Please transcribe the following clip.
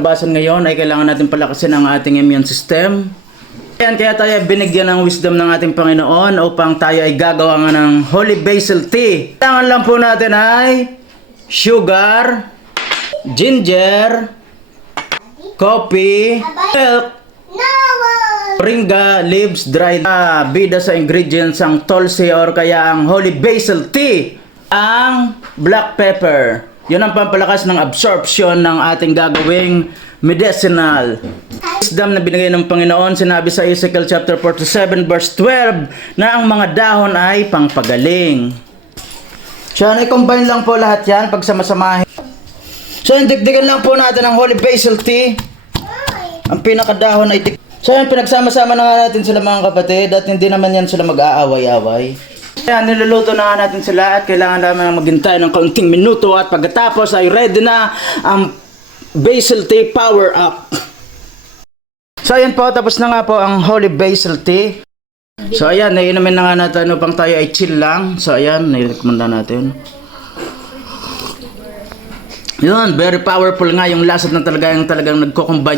Basan ngayon ay kailangan natin palakasin ang ating immune system. Ayan, kaya tayo binigyan ng wisdom ng ating Panginoon upang tayo ay gagawa nga ng Holy Basil Tea. Kailangan lang po natin ay sugar, ginger, coffee, milk, moringa leaves, dried. Bida sa ingredients ang Tulsi or kaya ang Holy Basil Tea. Ang black pepper. Yun ang pampalakas ng absorption ng ating gagawing medicinal. Wisdom na binigay ng Panginoon, sinabi sa Ezekiel chapter 47 verse 12 na ang mga dahon ay pangpagaling. So, i-combine lang po lahat yan pagsamasamahin. So, dikdikan lang po natin ang Holy Basil Tea. Ang pinakadahon ay So, yan, pinagsama-sama na nga natin sila mga kapatid at hindi naman yan sila mag-aaway-away. Kaya niluluto na nga natin sila at kailangan naman maghintay ng kaunting minuto at pagkatapos ay ready na ang Basil Tea Power Up. So ayan po, tapos na nga po ang Holy Basil Tea. So ayan, naiinumin na nga natin upang tayo ay chill lang. So ayan, nairekomenda natin. Yun, very powerful nga yung lasat na talagang nagko-combine.